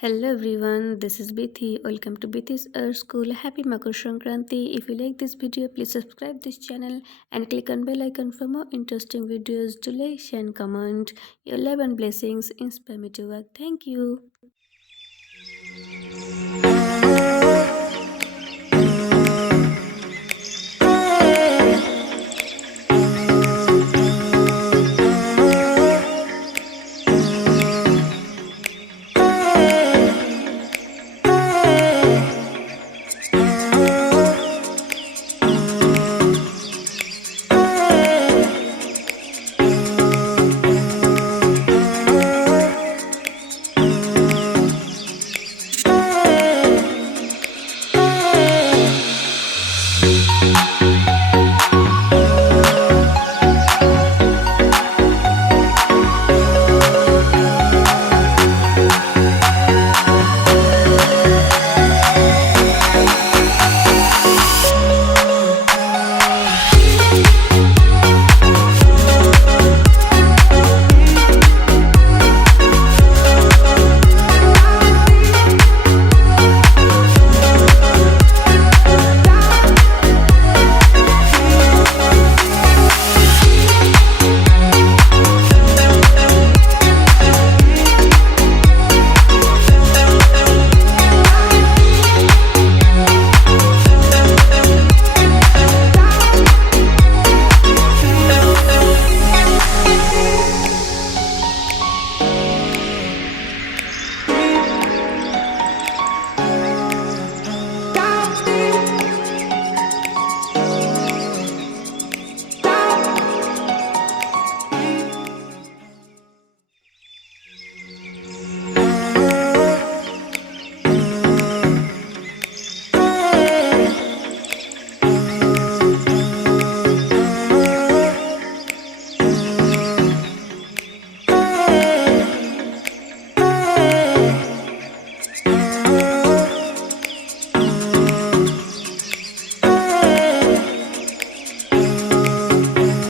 Hello everyone, this is Bithi. Welcome to Bithi's Earth School. Happy Makar Sankranti. If you like this video, please subscribe this channel and click on bell icon for more interesting videos. Do like, share and comment. Your love and blessings inspire me to work. Thank you.